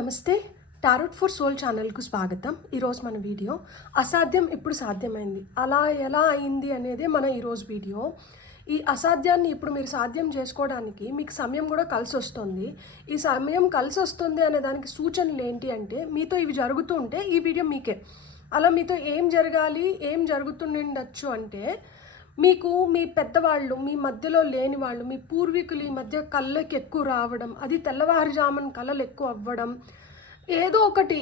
నమస్తే. Tarot for soul ఛానల్కు స్వాగతం. ఈరోజు మన వీడియో అసాధ్యం ఇప్పుడు సాధ్యమైంది, అలా ఎలా అయింది అనేది మన ఈరోజు వీడియో. ఈ అసాధ్యాన్ని ఇప్పుడు మీరు సాధ్యం చేసుకోవడానికి మీకు సమయం కూడా కలిసి వస్తుంది. ఈ సమయం కలిసి వస్తుంది అనే దానికి సూచనలు ఏంటి అంటే, మీతో ఇవి జరుగుతూ ఉంటే ఈ వీడియో మీకే. అలా మీతో ఏం జరగాలి, ఏం జరుగుతుండొచ్చు అంటే, మీకు మీ పెద్దవాళ్ళు, మీ మధ్యలో లేని వాళ్ళు, మీ పూర్వీకులు ఈ మధ్య కళ్ళకి ఎక్కువ రావడం, అది తెల్లవారుజామున కళలు ఎక్కువ అవ్వడం, ఏదో ఒకటి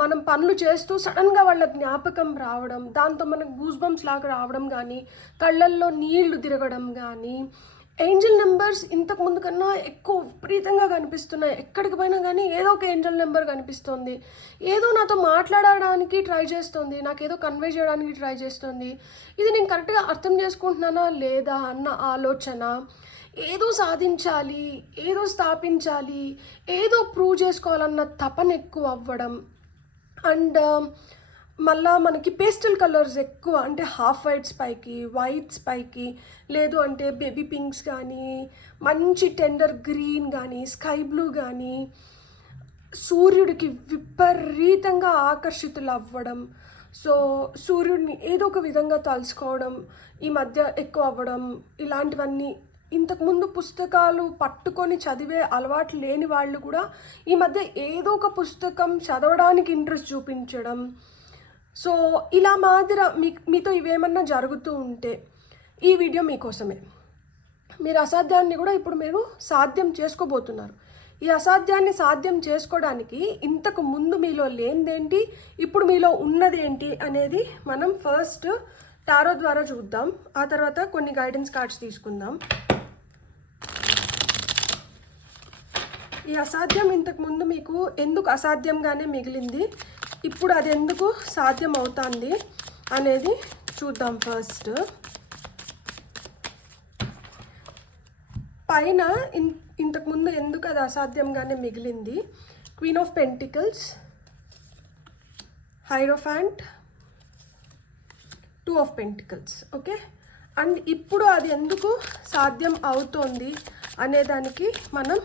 మనం పనులు చేస్తూ సడన్గా వాళ్ళ జ్ఞాపకం రావడం, దాంతో మనకు గూస్ బంప్స్ లాగా రావడం కానీ, కళ్ళల్లో నీళ్లు తిరగడం కానీ, ఏంజల్ నెంబర్స్ ఇంతకు ముందు కన్నా ఎక్కువ విపరీతంగా కనిపిస్తున్నాయి. ఎక్కడికి పోయినా కానీ ఏదో ఒక ఏంజల్ నెంబర్ కనిపిస్తుంది, ఏదో నాతో మాట్లాడడానికి ట్రై చేస్తుంది, నాకేదో కన్వే చేయడానికి ట్రై చేస్తుంది. ఇది నేను కరెక్ట్గా అర్థం చేసుకుంటున్నానా లేదా అన్న ఆలోచన, ఏదో సాధించాలి, ఏదో స్థాపించాలి, ఏదో ప్రూవ్ చేసుకోవాలన్న తపన ఎక్కువ అవ్వడం. అండ్ మళ్ళా మనకి పేస్టల్ కలర్స్ ఎక్కువ, అంటే హాఫ్ వైట్స్ పైకి, వైట్స్ పైకి, లేదు అంటే బేబీ పింక్స్ కానీ, మంచి టెండర్ గ్రీన్ కానీ, స్కై బ్లూ కానీ, సూర్యుడికి విపరీతంగా ఆకర్షితులు అవ్వడం. సో సూర్యుడిని ఏదో ఒక విధంగా తలుచుకోవడం ఈ మధ్య ఎక్కువ అవ్వడం. ఇలాంటివన్నీ ఇంతకుముందు పుస్తకాలు పట్టుకొని చదివే అలవాటు లేని వాళ్ళు కూడా ఈ మధ్య ఏదో ఒక పుస్తకం చదవడానికి ఇంట్రెస్ట్ చూపించడం. సో ఇలా మాదిర మీతో ఇవేమన్నా జరుగుతూ ఉంటే ఈ వీడియో మీకోసమే. మీరు అసాధ్యాన్ని కూడా ఇప్పుడు మీరు సాధ్యం చేసుకోబోతున్నారు. ఈ అసాధ్యాన్ని సాధ్యం చేసుకోవడానికి ఇంతకు ముందు మీలో లేనిదేంటి, ఇప్పుడు మీలో ఉన్నదేంటి అనేది మనం ఫస్ట్ టారో ద్వారా చూద్దాం. ఆ తర్వాత కొన్ని గైడెన్స్ కార్డ్స్ తీసుకుందాం. ఈ అసాధ్యం ఇంతకు ముందు మీకు ఎందుకు అసాధ్యంగానే మిగిలింది, ఇప్పుడు అది ఎందుకు సాధ్యం అవుతుంది అనేది చూద్దాం. ఫస్ట్ పైన ఇంతకుముందు ఎందుకు అది అసాధ్యంగానే మిగిలింది, queen of pentacles, hierophant, two of pentacles. Okay, and ఇప్పుడు అది ఎందుకు సాధ్యం అవుతోంది అనేదానికి మనం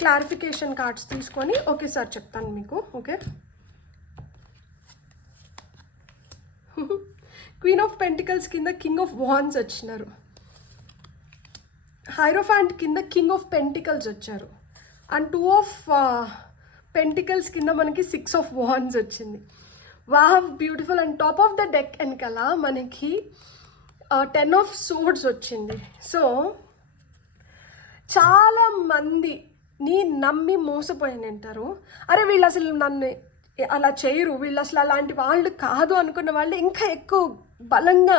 క్లారిఫికేషన్ కార్డ్స్ తీసుకొని ఒకేసారి చెప్తాను మీకు. ఓకే, క్వీన్ ఆఫ్ పెంటికల్స్ కింద కింగ్ ఆఫ్ వాండ్స్ వచ్చినారు, హైరోఫాంట్ కింద కింగ్ ఆఫ్ పెంటికల్స్ వచ్చారు, అండ్ టూ ఆఫ్ పెంటికల్స్ కింద మనకి సిక్స్ ఆఫ్ వాండ్స్ వచ్చింది. Wow, beautiful. And top of the deck వెనకాల మనకి 10 ఆఫ్ సోర్డ్స్ వచ్చింది. సో చాలా మందిని నమ్మి మోసపోయాను అంటారు. అరే వీళ్ళు అసలు నన్ను అలా చేయరు, వీళ్ళు అసలు అలాంటి వాళ్ళు కాదు అనుకున్న వాళ్ళు ఇంకా ఎక్కువ బలంగా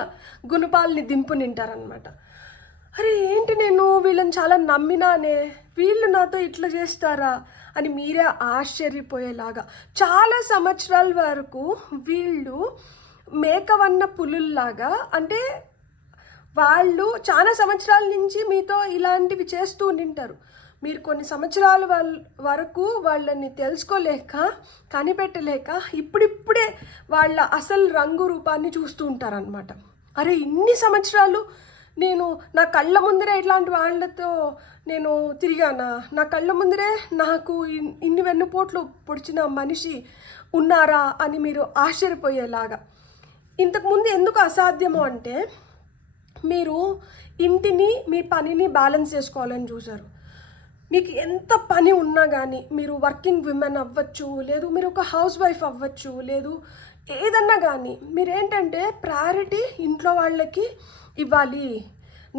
గుణపాలని దింపు నింటారనమాట. అరే ఏంటి, నేను వీళ్ళని చాలా నమ్మినానే, వీళ్ళు నాతో ఇట్లా చేస్తారా అని మీరే ఆశ్చర్యపోయేలాగా చాలా సంవత్సరాల వరకు వీళ్ళు మేకవన్న పులుల్లాగా, అంటే వాళ్ళు చాలా సంవత్సరాల నుంచి మీతో ఇలాంటివి చేస్తూ ఉండింటారు. మీరు కొన్ని సంవత్సరాల వరకు వాళ్ళని తెలుసుకోలేక, కనిపెట్టలేక ఇప్పుడిప్పుడే వాళ్ళ అసలు రంగు రూపాన్ని చూస్తూ ఉంటారనమాట. అరే ఇన్ని సంవత్సరాలు నేను నా కళ్ళ ముందరే ఇట్లాంటి వాళ్ళతో నేను తిరిగానా, నా కళ్ళ ముందరే నాకు ఇన్ని వెన్నుపోట్లు పొడిచిన మనిషి ఉన్నారా అని మీరు ఆశ్చర్యపోయేలాగా. ఇంతకుముందు ఎందుకు అసాధ్యమో అంటే, మీరు ఇంటిని మీ పనిని బ్యాలెన్స్ చేసుకోవాలని చూసారు. మీకు ఎంత పని ఉన్నా కానీ, మీరు వర్కింగ్ విమెన్ అవ్వచ్చు, లేదు మీరు ఒక హౌస్ వైఫ్ అవ్వచ్చు, లేదు ఏదన్నా కానీ, మీరేంటంటే ప్రయారిటీ ఇంట్లో వాళ్ళకి ఇవ్వాలి,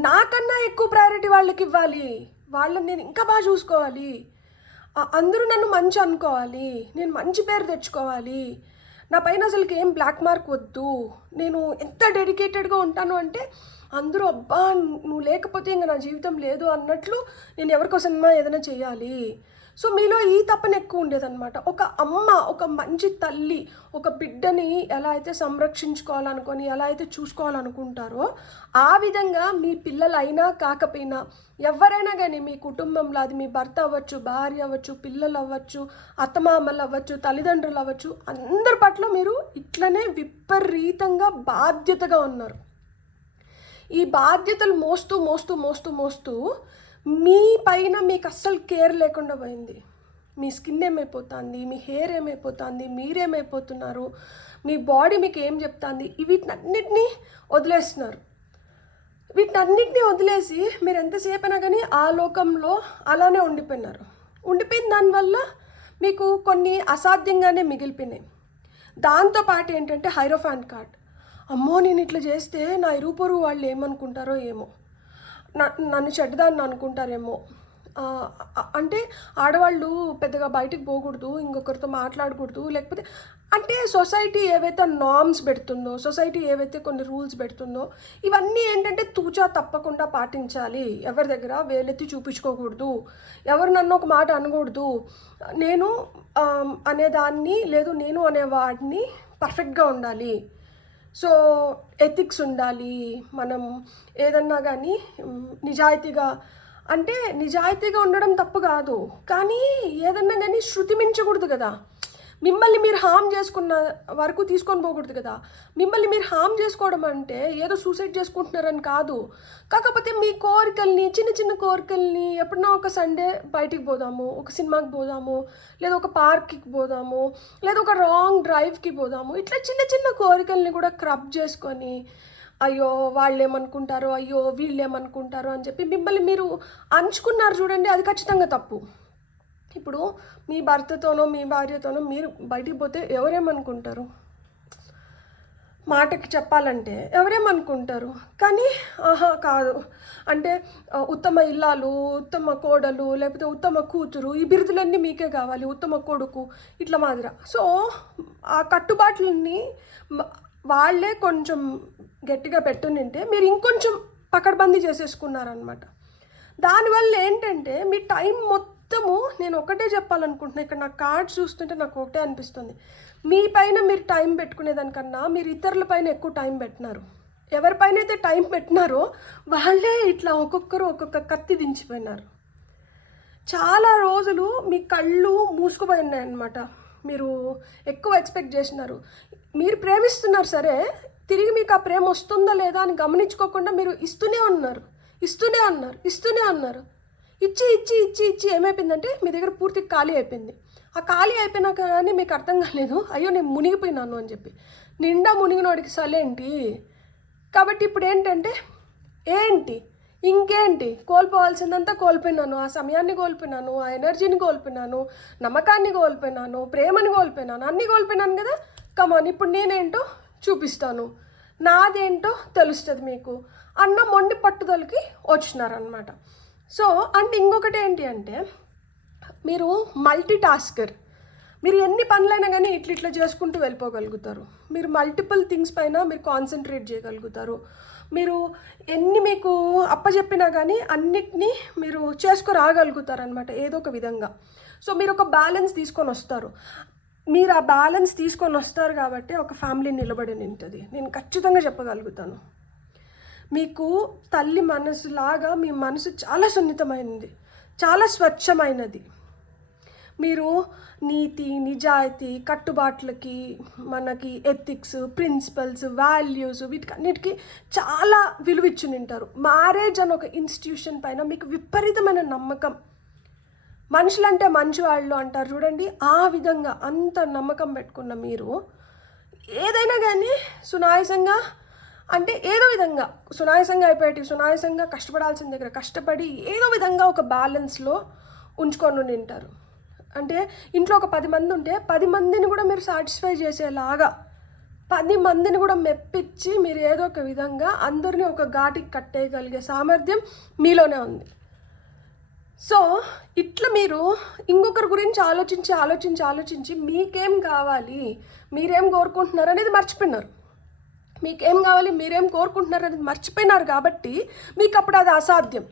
నాకన్నా ఎక్కువ ప్రయారిటీ వాళ్ళకి ఇవ్వాలి, వాళ్ళని నేను ఇంకా బాగా చూసుకోవాలి, అందరూ నన్ను మంచి అనుకోవాలి, నేను మంచి పేరు తెచ్చుకోవాలి, నా పైన అసలుకి ఏం బ్లాక్ మార్క్ వద్దు, నేను ఎంత డెడికేటెడ్గా ఉంటాను అంటే అందరూ అబ్బా నువ్వు లేకపోతే ఇంకా నా జీవితం లేదు అన్నట్లు నేను ఎవరికోసమైనా ఏదైనా చేయాలి. సో మీలో ఈ తపన ఎక్కువ ఉండేదన్నమాట. ఒక అమ్మ, ఒక మంచి తల్లి ఒక బిడ్డని ఎలా అయితే సంరక్షించుకోవాలనుకొని, ఎలా అయితే చూసుకోవాలనుకుంటారో, ఆ విధంగా మీ పిల్లలైనా కాకపోయినా ఎవరైనా కానీ మీ కుటుంబంలో, అది మీ భర్త అవ్వచ్చు, భార్య అవ్వచ్చు, పిల్లలు అవ్వచ్చు, అత్తమామలు అవ్వచ్చు, తల్లిదండ్రులు అవ్వచ్చు, అందరి పట్ల మీరు ఇట్లనే విపరీతంగా బాధ్యతగా ఉన్నారు. ఈ బాధ్యతలు మోస్తూ మోస్తూ మోస్తూ మోస్తూ మీ పైన మీకు అస్సలు కేర్ లేకుండా పోయింది. మీ స్కిన్ ఏమైపోతుంది, మీ హెయిర్ ఏమైపోతుంది, మీరేమైపోతున్నారు, మీ బాడీ మీకు ఏం చెప్తుంది, వీటినన్నిటినీ వదిలేస్తున్నారు. వీటినన్నిటినీ వదిలేసి మీరు ఎంతసేపు అయినా కానీ ఆ లోకంలో అలానే ఉండిపోయిన దానివల్ల మీకు కొన్ని అసాధ్యంగానే మిగిలిపోయినాయి. దాంతోపాటు ఏంటంటే హైరోఫాన్ కార్డ్. అమ్మో నేను ఇట్లా చేస్తే నా ఇరుగు పొరుగు వాళ్ళు ఏమనుకుంటారో ఏమో, నన్ను చెడ్డదాన్ని అనుకుంటారేమో, అంటే ఆడవాళ్ళు పెద్దగా బయటికి పోకూడదు, ఇంకొకరితో మాట్లాడకూడదు, లేకపోతే అంటే సొసైటీ ఏవైతే నార్మ్స్ పెడుతుందో, సొసైటీ ఏవైతే కొన్ని రూల్స్ పెడుతుందో ఇవన్నీ ఏంటంటే తూచా తప్పకుండా పాటించాలి. ఎవరి దగ్గర వేలెత్తి చూపించుకోకూడదు, ఎవరు నన్ను ఒక మాట అనకూడదు, నేను అనేదాన్ని లేదు నేను అనేవాడిని పర్ఫెక్ట్గా ఉండాలి. సో ఎథిక్స్ ఉండాలి. మనం ఏదన్నా కానీ నిజాయితీగా, అంటే నిజాయితీగా ఉండడం తప్పు కాదు, కానీ ఏదన్నా కానీ శృతి మించకూడదు కదా. మిమ్మల్ని మీరు హామ్ చేసుకున్న వరకు తీసుకొని పోకూడదు కదా. మిమ్మల్ని మీరు హామ్ చేసుకోవడం అంటే ఏదో సూసైడ్ చేసుకుంటున్నారని కాదు. కాకపోతే మీ కోరికల్ని, చిన్న చిన్న కోరికల్ని ఎప్పుడన్నా ఒక సండే బయటికి పోదాము, ఒక సినిమాకి పోదాము, లేదా ఒక పార్క్కి పోదాము, లేదా ఒక రాంగ్ డ్రైవ్కి పోదాము, ఇట్లా చిన్న చిన్న కోరికల్ని కూడా క్రబ్ చేసుకొని అయ్యో వాళ్ళు ఏమనుకుంటారో, అయ్యో వీళ్ళు ఏమనుకుంటారో అని చెప్పి మిమ్మల్ని మీరు అంచుకున్నారు చూడండి, అది ఖచ్చితంగా తప్పు. ఇప్పుడు మీ భర్తతోనో మీ భార్యతోనో మీరు బయటికి పోతే ఎవరేమనుకుంటారు? మాటకి చెప్పాలంటే ఎవరేమనుకుంటారు, కానీ కాదు అంటే ఉత్తమ ఇల్లాలు, ఉత్తమ కోడలు, లేకపోతే ఉత్తమ కూతురు, ఈ బిరుదులన్నీ మీకే కావాలి, ఉత్తమ కొడుకు, ఇట్లా మాదిరా. సో ఆ కట్టుబాట్లన్నీ వాళ్ళే కొంచెం గట్టిగా పెట్టునింటే మీరు ఇంకొంచెం పకడ్బందీ చేసేసుకున్నారనమాట. దానివల్ల ఏంటంటే మీ టైం మొత్తము, నేను ఒకటే చెప్పాలనుకుంటున్నాను, ఇక్కడ నా కార్డ్స్ చూస్తుంటే నాకు ఒకటే అనిపిస్తుంది, మీ పైన మీరు టైం పెట్టుకునేదానికన్నా మీరు ఇతరుల పైన ఎక్కువ టైం పెట్టినారు. ఎవరిపైన అయితే టైం పెట్టినారో వాళ్ళే ఇట్లా ఒక్కొక్కరు ఒక్కొక్క కత్తి దించిపోయినారు. చాలా రోజులు మీ కళ్ళు మూసుకుపోయి ఉన్నాయన్నమాట. మీరు ఎక్కువ ఎక్స్పెక్ట్ చేసినారు, మీరు ప్రేమిస్తున్నారు సరే, తిరిగి మీకు ఆ ప్రేమ వస్తుందా లేదా అని గమనించుకోకుండా మీరు ఇస్తూనే ఉన్నారు. ఇచ్చి ఏమైపోయిందంటే మీ దగ్గర పూర్తిగా ఖాళీ అయిపోయింది. ఆ ఖాళీ అయిపోయినాక కానీ మీకు అర్థం కాలేదు, అయ్యో నేను మునిగిపోయినాను అని చెప్పి. నిండా మునిగినోడికి సలేంటి. కాబట్టి ఇప్పుడు ఏంటంటే ఇంకేంటి కోల్పోవాల్సిందంతా కోల్పోయినాను, ఆ సమయాన్ని కోల్పోయినాను, ఆ ఎనర్జీని కోల్పోయినాను, నమ్మకాన్ని కోల్పోయినాను, ప్రేమని కోల్పోయినాను, అన్నీ కోల్పోయినాను కదా. కమాన్, ఇప్పుడు నేనేంటో చూపిస్తాను, నాదేంటో తెలుస్తుంది మీకు అన్న మొండి పట్టుదలకి వచ్చినారనమాట. సో అంటే ఇంకొకటి ఏంటి అంటే మీరు మల్టీ టాస్కర్. మీరు ఎన్ని పనులైనా కానీ ఇట్లా చేసుకుంటూ వెళ్ళిపోగలుగుతారు. మీరు మల్టిపుల్ థింగ్స్ పైన మీరు కాన్సన్ట్రేట్ చేయగలుగుతారు. మీరు ఎన్ని మీకు అప్పచెప్పినా కానీ అన్నిటినీ మీరు చేసుకురాగలుగుతారు అనమాట ఏదో ఒక విధంగా. సో మీరు ఒక బ్యాలెన్స్ తీసుకొని వస్తారు. మీరు ఆ బ్యాలెన్స్ తీసుకొని వస్తారు కాబట్టి ఒక ఫ్యామిలీ నిలబడి నింటుంది. నేను ఖచ్చితంగా చెప్పగలుగుతాను. మీకు తల్లి మనసులాగా మీ మనసు చాలా సున్నితమైనది, చాలా స్వచ్ఛమైనది. మీరు నీతి, నిజాయితీ, కట్టుబాట్లకి, మనకి ఎథిక్స్, ప్రిన్సిపల్స్, వాల్యూస్, వీటికన్నిటికీ చాలా విలువ ఇచ్చి ఉంటారు. మ్యారేజ్ అని ఒక ఇన్స్టిట్యూషన్ పైన మీకు విపరీతమైన నమ్మకం. మనుషులంటే మంచివాళ్ళు అంటారు చూడండి, ఆ విధంగా అంత నమ్మకం పెట్టుకున్న మీరు ఏదైనా కానీ సునాయాసంగా, అంటే ఏదో విధంగా సునాయాసంగా అయిపోయేటి, సునాయాసంగా కష్టపడాల్సిన దగ్గర కష్టపడి ఏదో విధంగా ఒక బ్యాలెన్స్లో ఉంచుకొని ఉంటారు. అంటే ఇంట్లో ఒక 10 మంది ఉంటే 10 మందిని కూడా మీరు సాటిస్ఫై చేసేలాగా, 10 మందిని కూడా మెప్పించి మీరు ఏదో ఒక విధంగా అందరినీ ఒక ఘాటికి కట్టేయగలిగే సామర్థ్యం మీలోనే ఉంది. సో ఇట్లా మీరు ఇంకొకరి గురించి ఆలోచించి మీకేం కావాలి, మీరేం కోరుకుంటున్నారు అనేది మర్చిపోయినారు. మీకేం కావాలి, మీరేం కోరుకుంటున్నారు అనేది మర్చిపోయినారు కాబట్టి మీకు అప్పుడు అది అసాధ్యం.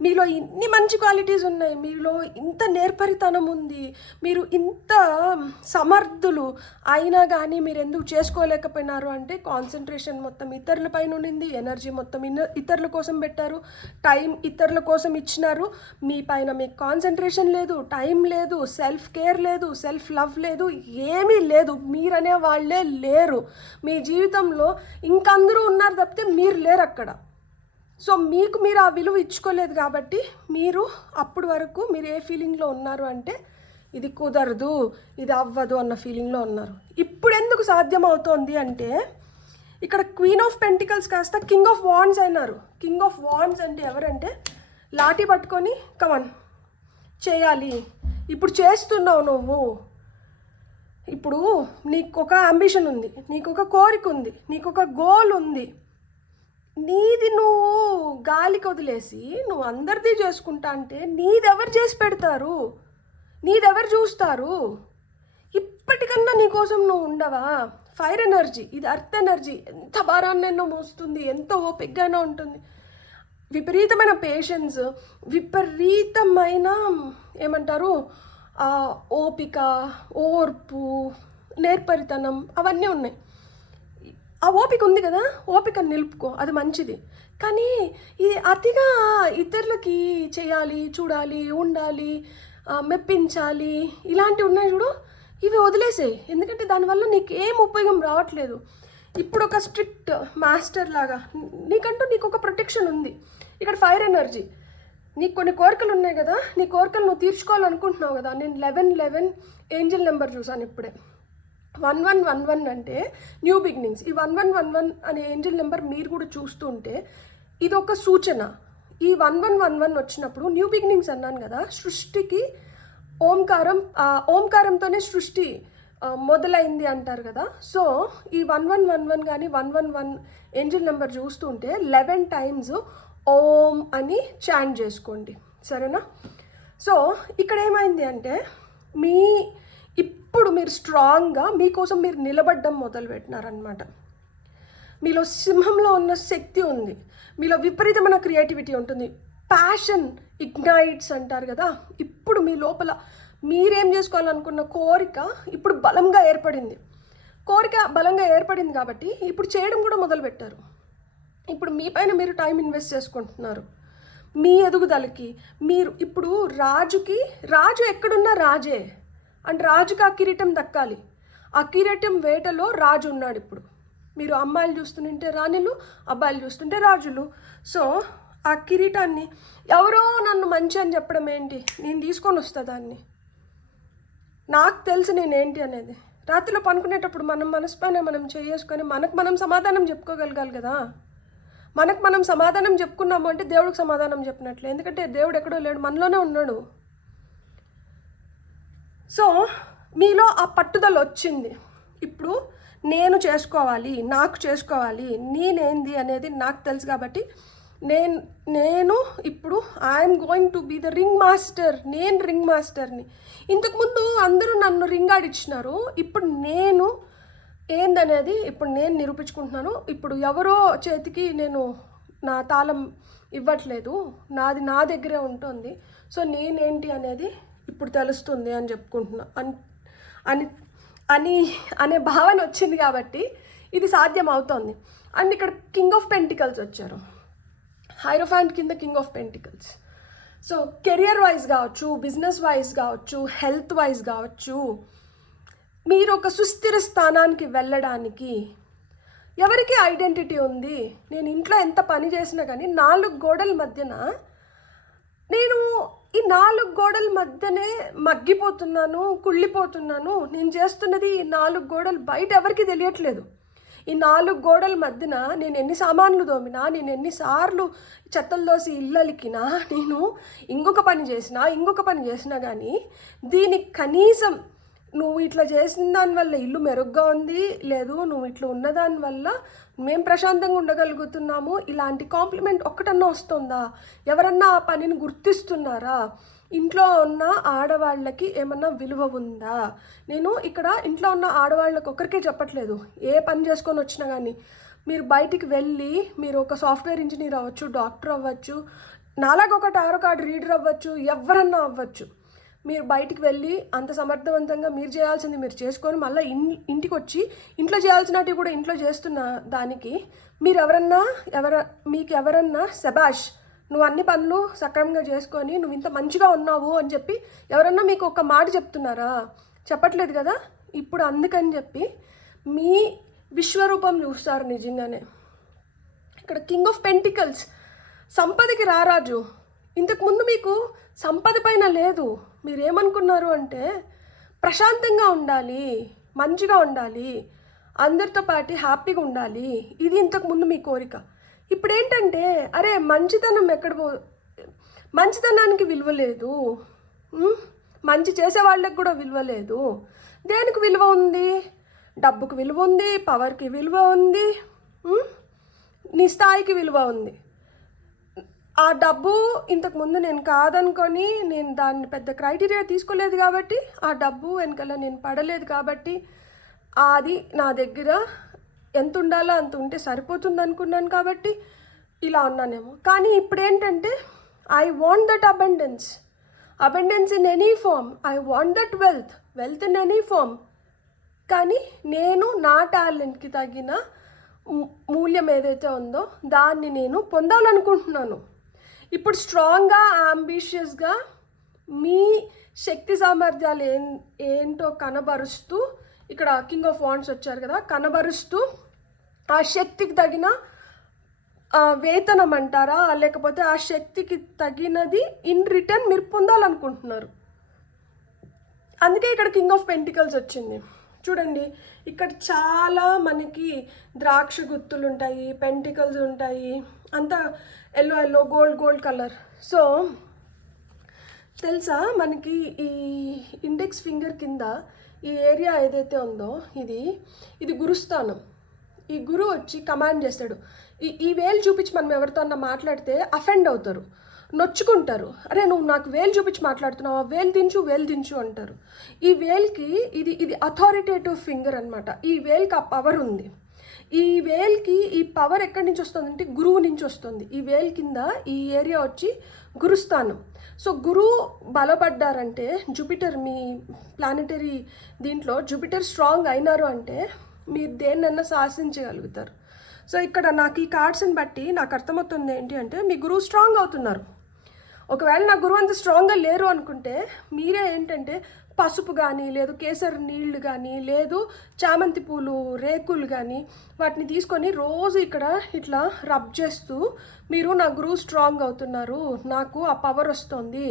మీలో ఇన్ని మంచి క్వాలిటీస్ ఉన్నాయి, మీలో ఇంత నేర్పరితనం ఉంది, మీరు ఇంత సమర్థులు అయినా కానీ మీరు ఎందుకు చేసుకోలేకపోయినారు అంటే కాన్సన్ట్రేషన్ మొత్తం ఇతరుల పైన ఉండింది, ఎనర్జీ మొత్తం ఇతరుల కోసం పెట్టారు, టైం ఇతరుల కోసం ఇచ్చినారు. మీ పైన మీకు కాన్సన్ట్రేషన్ లేదు, టైం లేదు, సెల్ఫ్ కేర్ లేదు, సెల్ఫ్ లవ్ లేదు, ఏమీ లేదు. మీరనే వాళ్ళే లేరు మీ జీవితంలో. ఇంకందరూ ఉన్నారు తప్పితే మీరు లేరు అక్కడ. సో మీకు మీరు ఆ విలువ ఇచ్చుకోలేదు కాబట్టి మీరు అప్పటి వరకు మీరు ఏ ఫీలింగ్లో ఉన్నారు అంటే ఇది కుదరదు, ఇది అవ్వదు అన్న ఫీలింగ్లో ఉన్నారు. ఇప్పుడు ఎందుకు సాధ్యం అవుతోంది అంటే ఇక్కడ క్వీన్ ఆఫ్ పెంటికల్స్ కాస్త కింగ్ ఆఫ్ వాండ్స్ అయినారు. కింగ్ ఆఫ్ వాండ్స్ అంటే ఎవరంటే లాఠీ పట్టుకొని కమన్ చేయాలి, ఇప్పుడు చేస్తున్నావు నువ్వు, ఇప్పుడు నీకు ఒక అంబిషన్ ఉంది, నీకు ఒక కోరిక ఉంది, నీకు ఒక గోల్ ఉంది, నీది నువ్వు గాలికి వదిలేసి నువ్వు అందరిది చేసుకుంటా అంటే నీదెవరు చేసి పెడతారు, నీదెవరు చూస్తారు? ఇప్పటికన్నా నీకోసం నువ్వు ఉండవా? ఫైర్ ఎనర్జీ, ఇది అర్త్ ఎనర్జీ, ఎంత భారాన్నైనా మోస్తుంది, ఎంతో ఓపికగానే ఉంటుంది, విపరీతమైన పేషెన్స్, విపరీతమైన ఏమంటారు ఓపిక, ఓర్పు, నేర్పరితనం అవన్నీ ఉన్నాయి. ఆ ఓపిక ఉంది కదా, ఓపిక నిలుపుకో, అది మంచిది. కానీ ఇది అతిగా ఇతరులకి చేయాలి, చూడాలి, ఉండాలి, మెప్పించాలి, ఇలాంటివి ఉన్నాయి చూడు, ఇవి వదిలేసేయి. ఎందుకంటే దానివల్ల నీకు ఏం ఉపయోగం రావట్లేదు. ఇప్పుడు ఒక స్ట్రిక్ట్ మాస్టర్ లాగా నీకు ఒక ప్రొటెక్షన్ ఉంది. ఇక్కడ ఫైర్ ఎనర్జీ, నీకు కొన్ని కోరికలు ఉన్నాయి కదా, నీ కోరికలు నువ్వు తీర్చుకోవాలనుకుంటున్నావు కదా. నేను 1111 ఏంజల్ నెంబర్ చూసాను ఇప్పుడే. 1111 అంటే న్యూ బిగినింగ్స్. ఈ 1111 అనే ఏంజల్ నెంబర్ మీరు కూడా చూస్తుంటే ఇది ఒక సూచన. ఈ 1111 వచ్చినప్పుడు న్యూ బిగినింగ్స్ అన్నాను కదా, సృష్టికి ఓంకారంతోనే సృష్టి మొదలైంది అంటారు కదా. సో ఈ 1111 కానీ 111 ఏంజల్ నెంబర్ చూస్తుంటే 11 టైమ్స్ ఓం అని చాంట్ చేసుకోండి, సరేనా? సో ఇక్కడ ఏమైంది అంటే ఇప్పుడు మీరు స్ట్రాంగ్గా మీకోసం మీరు నిలబడ్డం మొదలుపెట్టినారనమాట. మీలో సింహంలో ఉన్న శక్తి ఉంది, మీలో విపరీతమైన క్రియేటివిటీ ఉంటుంది, ప్యాషన్ ఇగ్నైట్స్ అంటారు కదా. ఇప్పుడు మీ లోపల మీరేం చేసుకోవాలనుకున్న కోరిక ఇప్పుడు బలంగా ఏర్పడింది. కోరిక బలంగా ఏర్పడింది కాబట్టి ఇప్పుడు చేయడం కూడా మొదలుపెట్టారు. ఇప్పుడు మీ పైన మీరు టైం ఇన్వెస్ట్ చేసుకుంటున్నారు, మీ ఎదుగుదలకి. మీరు ఇప్పుడు రాజు ఎక్కడున్నా రాజే, అండ్ రాజుకి ఆ కిరీటం దక్కాలి. ఆ కిరీటం వేటలో రాజు ఉన్నాడు. ఇప్పుడు మీరు అమ్మాయిలు చూస్తుంటే రాణులు, అబ్బాయిలు చూస్తుంటే రాజులు. సో ఆ కిరీటాన్ని ఎవరో నన్ను మంచి అని చెప్పడం ఏంటి, నేను తీసుకొని వస్తా దాన్ని. నాకు తెలుసు నేనేంటి అనేది. రాత్రిలో పనుకునేటప్పుడు మనం మనసు పైన మనం చేసుకొని మనకు మనం సమాధానం చెప్పుకోగలగాలి కదా. మనకు మనం సమాధానం చెప్పుకున్నాము అంటే దేవుడికి సమాధానం చెప్పినట్లే. ఎందుకంటే దేవుడు ఎక్కడో లేడు, మనలోనే ఉన్నాడు. సో మీలో ఆ పట్టుదల వచ్చింది. ఇప్పుడు నేను చేసుకోవాలి, నాకు చేసుకోవాలి, నేనేంది అనేది నాకు తెలుసు కాబట్టి నేను ఇప్పుడు I'm going to be the ring master. నేను రింగ్ మాస్టర్ని. ఇంతకుముందు అందరూ నన్ను రింగ్ ఆడిచ్చినారు, ఇప్పుడు నేను ఏందనేది ఇప్పుడు నేను నిరూపించుకుంటున్నాను. ఇప్పుడు ఎవరో చేతికి నేను నా తాళం ఇవ్వట్లేదు, నాది నా దగ్గరే ఉంటుంది. సో నేనేంటి అనేది ఇప్పుడు తెలుస్తుంది అని చెప్పుకుంటున్నా అనే భావన వచ్చింది కాబట్టి ఇది సాధ్యం అవుతోంది. అండ్ ఇక్కడ కింగ్ ఆఫ్ పెంటికల్స్ వచ్చారు, హైరోఫాంట్ కింద king of pentacles. So career wise కావచ్చు, బిజినెస్ వైజ్ కావచ్చు, హెల్త్ వైజ్ కావచ్చు, మీరు ఒక సుస్థిర స్థానానికి వెళ్ళడానికి ఎవరికి ఐడెంటిటీ ఉంది. నేను ఇంట్లో ఎంత పని చేసినా కానీ 4 గోడల మధ్యన నేను ఈ 4 గోడల మధ్యనే మగ్గిపోతున్నాను, కుళ్ళిపోతున్నాను. నేను చేస్తున్నది ఈ 4 గోడలు బయట ఎవరికి తెలియట్లేదు. ఈ 4 గోడల మధ్యన నేను ఎన్ని సామాన్లు దోమినా, నేను ఎన్నిసార్లు చెత్తలు దోసి ఇళ్ళలికినా, నేను ఇంకొక పని చేసినా కానీ దీనికి కనీసం నువ్వు ఇట్లా చేసిన దానివల్ల ఇల్లు మెరుగ్గా ఉంది, లేదు నువ్వు ఇట్లా ఉన్నదానివల్ల మేము ప్రశాంతంగా ఉండగలుగుతున్నాము, ఇలాంటి కాంప్లిమెంట్ ఒక్కటన్నా వస్తుందా? ఎవరన్నా ఆ పనిని గుర్తిస్తున్నారా? ఇంట్లో ఉన్న ఆడవాళ్ళకి ఏమన్నా విలువ ఉందా? నేను ఇక్కడ ఇంట్లో ఉన్న ఆడవాళ్ళకి ఒక్కరికే చెప్పట్లేదు, ఏ పని చేసుకొని వచ్చినా కానీ మీరు బయటికి వెళ్ళి మీరు ఒక సాఫ్ట్వేర్ ఇంజనీర్ అవ్వచ్చు, డాక్టర్ అవ్వచ్చు, నాలాగొక టారో కార్డ్ రీడర్ అవ్వచ్చు, ఎవరన్నా అవ్వచ్చు. మీరు బయటికి వెళ్ళి అంత సమర్థవంతంగా మీరు చేయాల్సింది మీరు చేసుకొని మళ్ళీ ఇంటికి వచ్చి ఇంట్లో చేయాల్సినవి కూడా ఇంట్లో చేస్తున్న దానికి మీకు ఎవరన్నా శబాష్ నువ్వు అన్ని పనులు సక్రమంగా చేసుకొని నువ్వు ఇంత మంచిగా ఉన్నావు అని చెప్పి ఎవరన్నా మీకు ఒక మాట చెప్తున్నారా? చెప్పట్లేదు కదా. ఇప్పుడు అందుకని చెప్పి మీ విశ్వరూపం చూస్తారు నిజంగానే. ఇక్కడ కింగ్ ఆఫ్ పెంటికల్స్, సంపదకి రారాజు. ఇంతకుముందు మీకు సంపద పైన లేదు, మీరేమనుకున్నారు అంటే ప్రశాంతంగా ఉండాలి, మంచిగా ఉండాలి, అందరితో పాటు హ్యాపీగా ఉండాలి, ఇది ఇంతకుముందు మీ కోరిక. ఇప్పుడు ఏంటంటే అరే మంచితనానికి విలువ లేదు, మంచి చేసే వాళ్ళకి కూడా విలువ లేదు. దేనికి విలువ ఉంది? డబ్బుకి విలువ ఉంది, పవర్కి విలువ ఉంది, నీ స్థాయికి విలువ ఉంది. ఆ డబ్బు ఇంతకుముందు నేను కాదనుకొని నేను దాన్ని పెద్ద క్రైటీరియా తీసుకోలేదు కాబట్టి, ఆ డబ్బు వెనకాల నేను పడలేదు కాబట్టి, అది నా దగ్గర ఎంత ఉండాలో అంత ఉంటే సరిపోతుంది అనుకున్నాను కాబట్టి ఇలా ఉన్నానేమో. కానీ ఇప్పుడు ఏంటంటే I want that abundance in any form. I want that wealth in any form. కానీ నేను నా టాలెంట్కి తగిన మూల్యం ఏదైతే ఉందో దాన్ని నేను పొందాలనుకుంటున్నాను. ఇప్పుడు స్ట్రాంగ్గా, అంబిషియస్గా మీ శక్తి సామర్థ్యాలు ఏంటో కనబరుస్తూ, ఇక్కడ కింగ్ ఆఫ్ వాండ్స్ వచ్చారు కదా, కనబరుస్తూ ఆ శక్తికి తగిన వేతనం అంటారా, లేకపోతే ఆ శక్తికి తగినది ఇన్ రిటర్న్ మీరు పొందాలనుకుంటున్నారు. అందుకే ఇక్కడ కింగ్ ఆఫ్ పెంటికల్స్ వచ్చింది. చూడండి, ఇక్కడ చాలా మనకి ద్రాక్ష గుత్తులు ఉంటాయి, పెంటికల్స్ ఉంటాయి, అంతా ఎల్లో గోల్డ్ కలర్. సో తెలుసా, మనకి ఈ ఇండెక్స్ ఫింగర్ కింద ఈ ఏరియా ఏదైతే ఉందో ఇది గురుస్థానం. ఈ గురువు వచ్చి కమాండ్ చేస్తాడు. ఈ వేలు చూపించి మనం ఎవరితో అన్నా మాట్లాడితే అఫెండ్ అవుతారు, నొచ్చుకుంటారు. అరే నువ్వు నాకు వేలు చూపించి మాట్లాడుతున్నావు, వేలు దించు అంటారు. ఈ వేల్కి ఇది అథారిటేటివ్ ఫింగర్ అనమాట. ఈ వేల్కి ఆ పవర్ ఉంది. ఈ వేల్కి ఈ పవర్ ఎక్కడి నుంచి వస్తుంది అంటే గురువు నుంచి వస్తుంది. ఈ వేల్ కింద ఈ ఏరియా వచ్చి గురుస్థానం. సో గురువు బలపడ్డారంటే, జూపిటర్ మీ ప్లానెటరీ దీంట్లో జూపిటర్ స్ట్రాంగ్ అయినారు అంటే మీరు దేన్నైనా శాసించగలుగుతారు. సో ఇక్కడ నాకు ఈ కార్డ్స్ని బట్టి నాకు అర్థమవుతుంది ఏంటి అంటే మీ గురువు స్ట్రాంగ్ అవుతున్నారు. ఒకవేళ నా గురువు అంత స్ట్రాంగ్గా లేరు అనుకుంటే మీరే ఏంటంటే పసుపు కానీ, లేదు కేసరి నీళ్లు కానీ, లేదు చామంతి పూలు రేకులు కానీ వాటిని తీసుకొని రోజు ఇక్కడ ఇట్లా రబ్ చేస్తూ మీరు నా గురువు స్ట్రాంగ్ అవుతున్నారు, నాకు ఆ పవర్ వస్తుంది,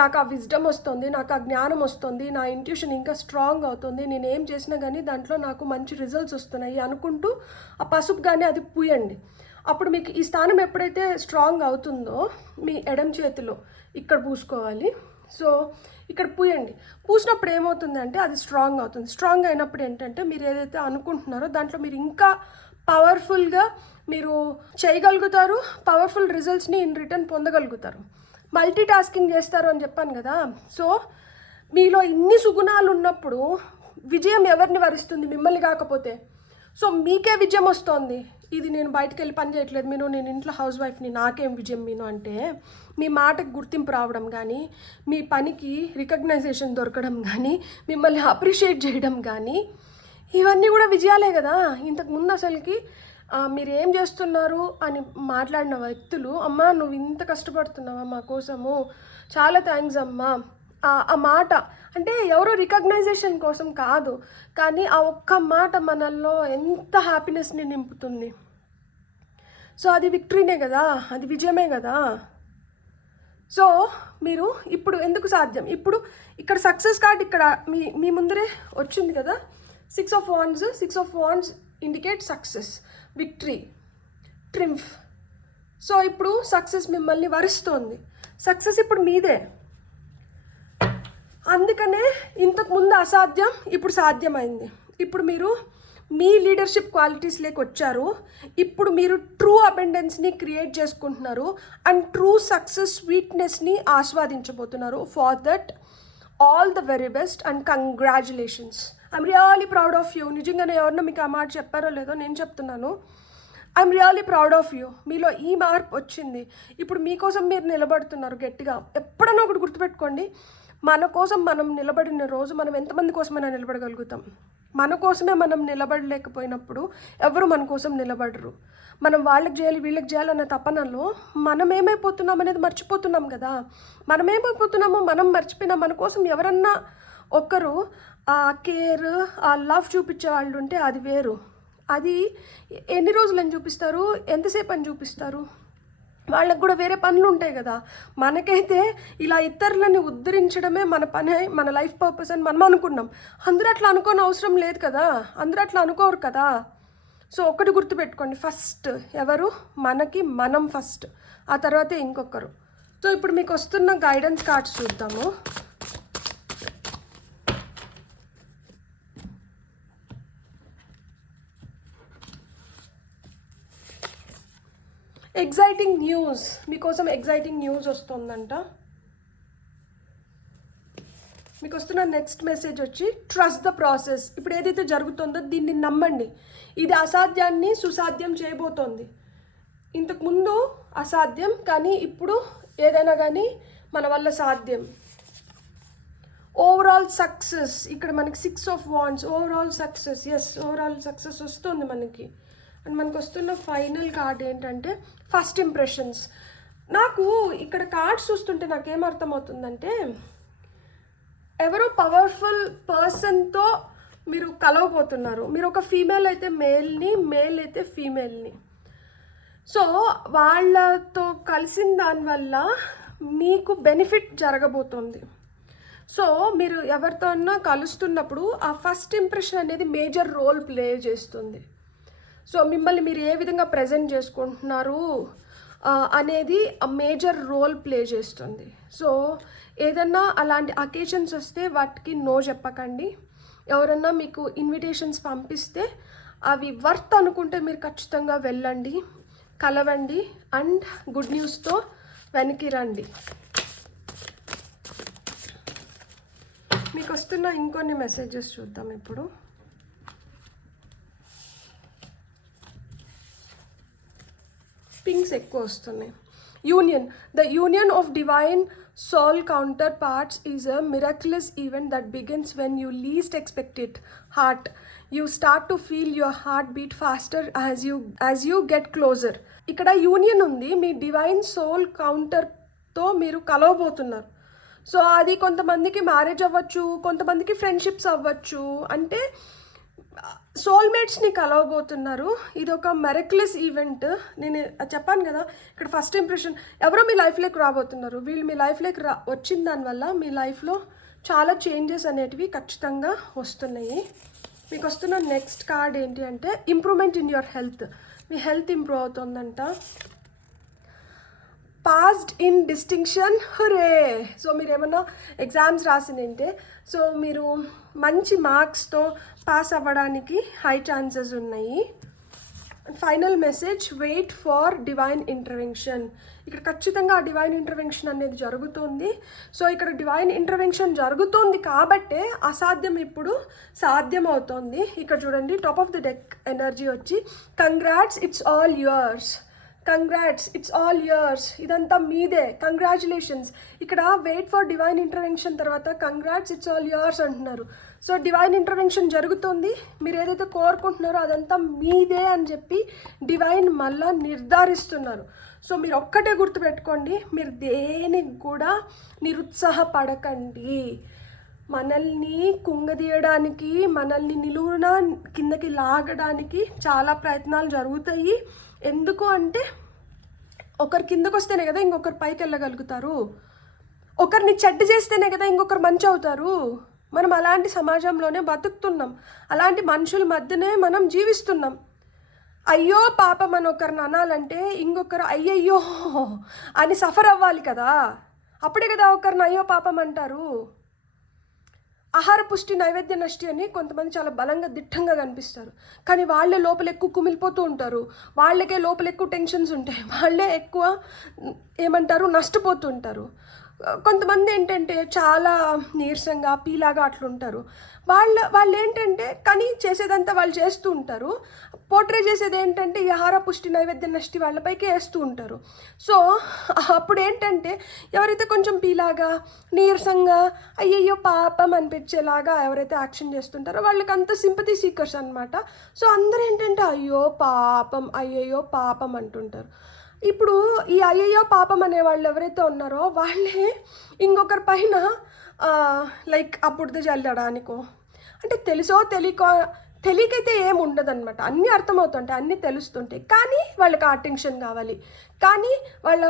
నాకు ఆ విజ్డమ్ వస్తుంది, నాకు ఆ జ్ఞానం వస్తుంది, నా ఇంట్యూషన్ ఇంకా స్ట్రాంగ్ అవుతుంది, నేను ఏం చేసినా కానీ దాంట్లో నాకు మంచి రిజల్ట్స్ వస్తున్నాయి అనుకుంటూ ఆ పసుపు కానీ అది పూయండి. అప్పుడు మీకు ఈ స్థానం ఎప్పుడైతే స్ట్రాంగ్ అవుతుందో మీ ఎడమ చేతిలో ఇక్కడ పూసుకోవాలి. సో ఇక్కడ పూయండి. పూసినప్పుడు ఏమవుతుందంటే అది స్ట్రాంగ్ అవుతుంది. స్ట్రాంగ్ అయినప్పుడు ఏంటంటే మీరు ఏదైతే అనుకుంటున్నారో దాంట్లో మీరు ఇంకా పవర్ఫుల్గా మీరు చేయగలుగుతారు, పవర్ఫుల్ రిజల్ట్స్ని ఇన్ రిటర్న్ పొందగలుగుతారు. మల్టీ టాస్కింగ్ చేస్తారు అని చెప్పాను కదా. సో మీలో ఇన్ని సుగుణాలు ఉన్నప్పుడు విజయం ఎవరిని వరిస్తుంది? మిమ్మల్ని కాకపోతే. సో మీకే విజయం వస్తుంది. ఇది నేను బయటకు వెళ్ళి పని చేయట్లేదు నేను ఇంట్లో హౌస్ వైఫ్ని, నాకేం విజయం అంటే మీ మాటకి గుర్తింపు రావడం కానీ, మీ పనికి రికగ్నైజేషన్ దొరకడం కానీ, మిమ్మల్ని అప్రిషియేట్ చేయడం కానీ, ఇవన్నీ కూడా విజయాలే కదా. ఇంతకుముందు అసలుకి మీరు ఏం చేస్తున్నారు అని మాట్లాడిన వ్యక్తులు, అమ్మా నువ్వు ఇంత కష్టపడుతున్నావా మా కోసము, చాలా థ్యాంక్స్ అమ్మా, ఆ మాట అంటే ఎవరో రికగ్నైజేషన్ కోసం కాదు, కానీ ఆ ఒక్క మాట మనల్లో ఎంత హ్యాపీనెస్ని నింపుతుంది. సో అది విక్టరీనే కదా, అది విజయమే కదా. సో మీరు ఇప్పుడు ఎందుకు సాధ్యం? ఇప్పుడు ఇక్కడ సక్సెస్ కార్డ్ ఇక్కడ మీ ముందరే వచ్చింది కదా, 6 of Wands. 6 of Wands indicate success, victory, triumph. So ఇప్పుడు సక్సెస్ మిమ్మల్ని వరిస్తోంది. సక్సెస్ ఇప్పుడు మీదే. అందుకనే ఇంతకుముందు అసాధ్యం ఇప్పుడు సాధ్యమైంది. ఇప్పుడు మీరు మీ లీడర్షిప్ క్వాలిటీస్లోకి వచ్చారు. ఇప్పుడు మీరు ట్రూ అబెండెన్స్ని క్రియేట్ చేసుకుంటున్నారు అండ్ ట్రూ సక్సెస్ స్వీట్నెస్ని ఆస్వాదించబోతున్నారు. For that all the very best and congratulations. I'm really proud of you. నిజంగానే ఎవరన్నా మీకు ఆ మాట చెప్పారో లేదో నేను చెప్తున్నాను. I'm really proud of you. మీలో ఈ మార్పు వచ్చింది. ఇప్పుడు మీకోసం మీరు నిలబడుతున్నారు గట్టిగా. ఎప్పుడన్నా ఒకటి గుర్తుపెట్టుకోండి, మన కోసం మనం నిలబడిన రోజు మనం ఎంతమంది కోసమైనా నిలబడగలుగుతాం. మన కోసమే మనం నిలబడలేకపోయినప్పుడు ఎవరు మన కోసం నిలబడరు. మనం వాళ్ళకి చేయాలి వీళ్ళకి చేయాలన్న తపనలో మనం ఏమైపోతున్నాం అనేది మర్చిపోతున్నాం కదా. మనం ఏమైపోతున్నామో మనం మర్చిపోయినా మన కోసం ఎవరన్నా ఒకరు ఆ కేర్, ఆ లవ్ చూపించే వాళ్ళు ఉంటే అది వేరు. అది ఎన్ని రోజులని చూపిస్తారు, ఎంతసేపు అని చూపిస్తారు? వాళ్ళకు కూడా వేరే పనులు ఉంటాయి కదా. మనకైతే ఇలా ఇతరులని ఉద్ధరించడమే మన పని, మన లైఫ్ పర్పస్ అని మనం అనుకున్నాం. అందరూ అట్లా అనుకోని అవసరం లేదు కదా, అందరూ అట్లా అనుకోరు కదా. సో ఒకటి గుర్తుపెట్టుకోండి, ఫస్ట్ ఎవరు, మనం ఫస్ట్, ఆ తర్వాతే ఇంకొకరు. సో ఇప్పుడు మీకు వస్తున్న గైడెన్స్ కార్డ్స్ చూద్దాము. ఎగ్జైటింగ్ న్యూస్, మీకోసం ఎగ్జైటింగ్ న్యూస్ వస్తుందంట. మీకు వస్తున్న నెక్స్ట్ మెసేజ్ వచ్చి ట్రస్ట్ ద ప్రాసెస్. ఇప్పుడు ఏదైతే జరుగుతుందో దీన్ని నమ్మండి. ఇది అసాధ్యాన్ని సుసాధ్యం చేయబోతోంది. ఇంతకుముందు అసాధ్యం, కానీ ఇప్పుడు ఏదైనా కానీ మన వల్ల సాధ్యం. ఓవరాల్ సక్సెస్, ఇక్కడ మనకి 6 of Wands, overall success. Yes, overall success వస్తుంది మనకి. అండ్ మనకు వస్తున్న ఫైనల్ కార్డ్ ఏంటంటే ఫస్ట్ ఇంప్రెషన్స్. నాకు ఇక్కడ కార్డ్స్ చూస్తుంటే నాకేం అర్థమవుతుందంటే, ఎవరో పవర్ఫుల్ పర్సన్తో మీరు కలవబోతున్నారు. మీరు ఒక ఫీమేల్ అయితే మేల్ని, మేల్ అయితే ఫీమేల్ని. సో వాళ్ళతో కలిసిన దానివల్ల మీకు బెనిఫిట్ జరగబోతుంది. సో మీరు ఎవరితోన్నా కలుస్తున్నప్పుడు ఆ ఫస్ట్ ఇంప్రెషన్ అనేది మేజర్ రోల్ ప్లే చేస్తుంది. సో మిమ్మల్ని మీరు ఏ విధంగా ప్రజెంట్ చేసుకుంటున్నారు అనేది ఆ మేజర్ రోల్ ప్లే చేస్తుంది. సో ఏదన్నా అలాంటి అకేషన్స్ వస్తే వాటికి నో చెప్పకండి. ఎవరన్నా మీకు ఇన్విటేషన్స్ పంపిస్తే అవి వర్త్ అనుకుంటే మీరు ఖచ్చితంగా వెళ్ళండి, కలవండి అండ్ గుడ్ న్యూస్తో వెనక్కి రండి. మీకు వస్తున్న ఇంకొన్ని మెసేజెస్ చూద్దాం ఇప్పుడు. పింక్స్ ఎక్కువ వస్తున్నాయి. Union, the union of divine soul counterparts is a miraculous event that begins when you least expect it. Heart, you start to feel your heart beat faster as you get closer. ఇక్కడ union ఉంది, మీ divine soul కౌంటర్తో మీరు కలవబోతున్నారు. So అది కొంతమందికి marriage అవ్వచ్చు, కొంతమందికి friendships అవ్వచ్చు. అంటే సోల్మేట్స్ని కలవబోతున్నారు. ఇది ఒక మెరక్యులస్ ఈవెంట్. నేను చెప్పాను కదా, ఇక్కడ ఫస్ట్ ఇంప్రెషన్ ఎవరో మీ లైఫ్లోకి రాబోతున్నారు. వీళ్ళు మీ లైఫ్లోకి వచ్చిన దానివల్ల మీ లైఫ్లో చాలా చేంజెస్ అనేటివి ఖచ్చితంగా వస్తున్నాయి. మీకు వస్తున్న నెక్స్ట్ కార్డ్ ఏంటి అంటే ఇంప్రూవ్మెంట్ ఇన్ యువర్ హెల్త్. మీ హెల్త్ ఇంప్రూవ్ అవుతుందంట. Passed in distinction, hurray. So మీరు ఏమన్నా ఎగ్జామ్స్ రాసినంటే సో మీరు మంచి మార్క్స్తో పాస్ అవ్వడానికి హై ఛాన్సెస్ ఉన్నాయి. Final message, wait for divine intervention. ఇక్కడ ఖచ్చితంగా ఆ డివైన్ ఇంటర్వెన్షన్ అనేది జరుగుతుంది. సో ఇక్కడ డివైన్ ఇంటర్వెన్షన్ జరుగుతుంది కాబట్టే అసాధ్యం ఇప్పుడు సాధ్యం అవుతుంది. ఇక్కడ చూడండి, top of the deck energy వచ్చి congrats, it's all yours. Congrats, it's all yours. ఇదంతా మీదే, కంగ్రాచులేషన్స్. ఇక్కడ వెయిట్ ఫర్ డివైన్ ఇంటర్వెన్షన్ తర్వాత కంగ్రాట్స్, ఇట్స్ ఆల్ యువర్స్ అంటున్నారు. సో డివైన్ ఇంటర్వెన్షన్ జరుగుతుంది, మీరు ఏదైతే కోరుకుంటున్నారో అదంతా మీదే అని చెప్పి డివైన్ మళ్ళా నిర్ధారిస్తున్నారు. సో మీరు ఒక్కటే గుర్తుపెట్టుకోండి, మీరు దేనికి కూడా నిరుత్సాహపడకండి. మనల్ని కుంగదీయడానికి, మనల్ని నిలువున కిందకి లాగడానికి చాలా ప్రయత్నాలు జరుగుతాయి. ఎందుకు అంటే ఒకరు కిందకు వస్తేనే కదా ఇంకొకరు పైకి వెళ్ళగలుగుతారు. ఒకరిని చెడ్డ చేస్తేనే కదా ఇంకొకరు మంచి అవుతారు. మనం అలాంటి సమాజంలోనే బతుకుతున్నాం, అలాంటి మనుషుల మధ్యనే మనం జీవిస్తున్నాం. అయ్యో పాపం అని ఒకరిని అనాలంటే ఇంకొకరు అయ్యయ్యో అని సఫర్ అవ్వాలి కదా, అప్పుడే కదా ఒకరిని అయ్యో పాపం అంటారు. ఆహార పుష్టి నైవేద్య నష్టి అని కొంతమంది చాలా బలంగా దిట్టంగా కనిపిస్తారు, కానీ వాళ్ళే లోపల ఎక్కువ కుమిలిపోతూ ఉంటారు. వాళ్ళకే లోపల ఎక్కువ టెన్షన్స్ ఉంటాయి, వాళ్ళే ఎక్కువ ఏమంటారు నష్టపోతూ ఉంటారు. కొంతమంది ఏంటంటే చాలా నీరసంగా పీలాగా అట్లుంటారు. వాళ్ళు ఏంటంటే కానీ చేసేదంతా వాళ్ళు చేస్తూ ఉంటారు. పోర్ట్రే చేసేది ఏంటంటే ఈ ఆహార పుష్టి నైవేద్య నష్టి వాళ్ళపైకి వేస్తూ ఉంటారు. సో అప్పుడు ఏంటంటే ఎవరైతే కొంచెం పీలాగా నీరసంగా అయ్యయ్యో పాపం అనిపించేలాగా ఎవరైతే యాక్షన్ చేస్తుంటారో వాళ్ళకి అంత సింపతి సీకర్స్ అనమాట. సో అందరూ ఏంటంటే అయ్యయ్యో పాపం అంటుంటారు. ఇప్పుడు ఈ అయ్యయ్యో పాపం అనే వాళ్ళు ఎవరైతే ఉన్నారో వాళ్ళే ఇంకొకరి పైన లైక్ అప్పుడుది చల్లడానికో, అంటే తెలుసో తెలియకైతే ఏం ఉండదన్నమాట. అన్నీ అర్థమవుతుంటాయి, అన్నీ తెలుస్తుంటాయి, కానీ వాళ్ళకి ఆ అటెన్షన్ కావాలి. కానీ వాళ్ళు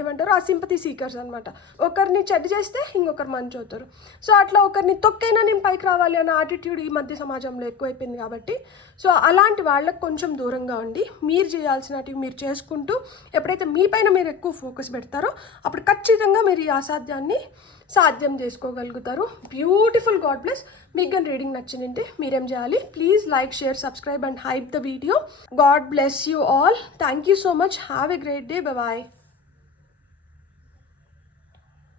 ఏమంటారు, ఆ సింపతి సీకర్స్ అనమాట. ఒకరిని చెడ్డ చేస్తే ఇంకొకరు మంచి అవుతారు. సో అట్లా ఒకరిని తొక్కైనా నేను పైకి రావాలి అన్న యాటిట్యూడ్ ఈ మధ్య సమాజంలో ఎక్కువైపోయింది కాబట్టి, సో అలాంటి వాళ్ళకి కొంచెం దూరంగా ఉండి మీరు చేయాల్సినవి మీరు చేసుకుంటూ ఎప్పుడైతే మీ పైన మీరు ఎక్కువ ఫోకస్ పెడతారో అప్పుడు ఖచ్చితంగా మీరు ఈ అసాధ్యాన్ని సాధ్యం చేసుకోగలుగుతారు. బ్యూటిఫుల్. God bless. మీకు కానీ రీడింగ్ నచ్చిందంటే మీరేం చేయాలి, please like, share, subscribe and hype the video. God bless you all. Thank you so much. Have a great day. Bye.